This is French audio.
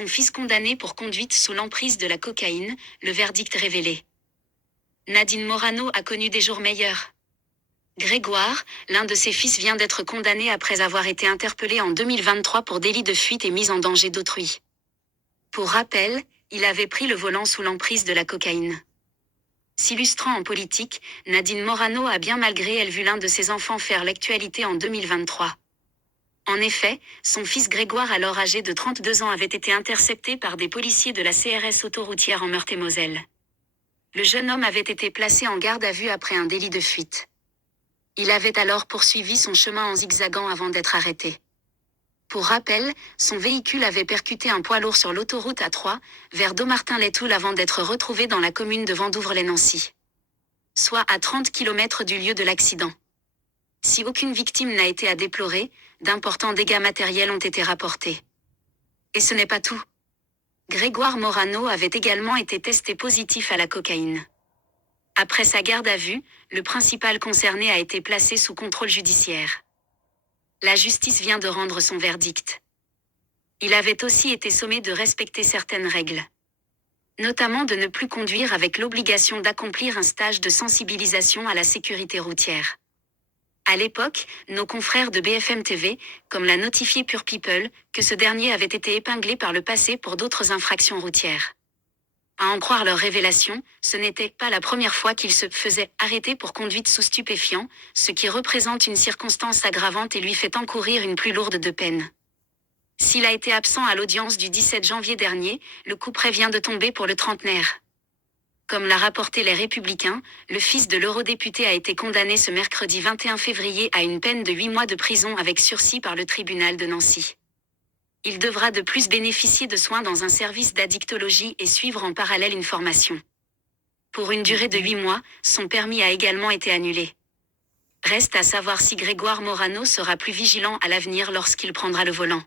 Son fils condamné pour conduite sous l'emprise de la cocaïne, le verdict révélé. Nadine Morano a connu des jours meilleurs. Grégoire, l'un de ses fils, vient d'être condamné après avoir été interpellé en 2023 pour délit de fuite et mise en danger d'autrui. Pour rappel, il avait pris le volant sous l'emprise de la cocaïne. S'illustrant en politique, Nadine Morano a bien malgré elle vu l'un de ses enfants faire l'actualité en 2023. En effet, son fils Grégoire, alors âgé de 32 ans, avait été intercepté par des policiers de la CRS autoroutière en Meurthe-et-Moselle. Le jeune homme avait été placé en garde à vue après un délit de fuite. Il avait alors poursuivi son chemin en zigzagant avant d'être arrêté. Pour rappel, son véhicule avait percuté un poids lourd sur l'autoroute A3, vers Dommartin-les-Toules avant d'être retrouvé dans la commune de Vendouvre-les-Nancy. Soit à 30 km du lieu de l'accident. Si aucune victime n'a été à déplorer, d'importants dégâts matériels ont été rapportés. Et ce n'est pas tout. Grégoire Morano avait également été testé positif à la cocaïne. Après sa garde à vue, le principal concerné a été placé sous contrôle judiciaire. La justice vient de rendre son verdict. Il avait aussi été sommé de respecter certaines règles. Notamment de ne plus conduire avec l'obligation d'accomplir un stage de sensibilisation à la sécurité routière. À l'époque, nos confrères de BFM TV, comme l'a notifié Pure People, que ce dernier avait été épinglé par le passé pour d'autres infractions routières. À en croire leurs révélations, ce n'était pas la première fois qu'il se faisait arrêter pour conduite sous stupéfiants, ce qui représente une circonstance aggravante et lui fait encourir une plus lourde de peine. S'il a été absent à l'audience du 17 janvier dernier, le couperet vient de tomber pour le trentenaire. Comme l'a rapporté Les Républicains, le fils de l'eurodéputé a été condamné ce mercredi 21 février à une peine de 8 mois de prison avec sursis par le tribunal de Nancy. Il devra de plus bénéficier de soins dans un service d'addictologie et suivre en parallèle une formation. Pour une durée de 8 mois, son permis a également été annulé. Reste à savoir si Grégoire Morano sera plus vigilant à l'avenir lorsqu'il prendra le volant.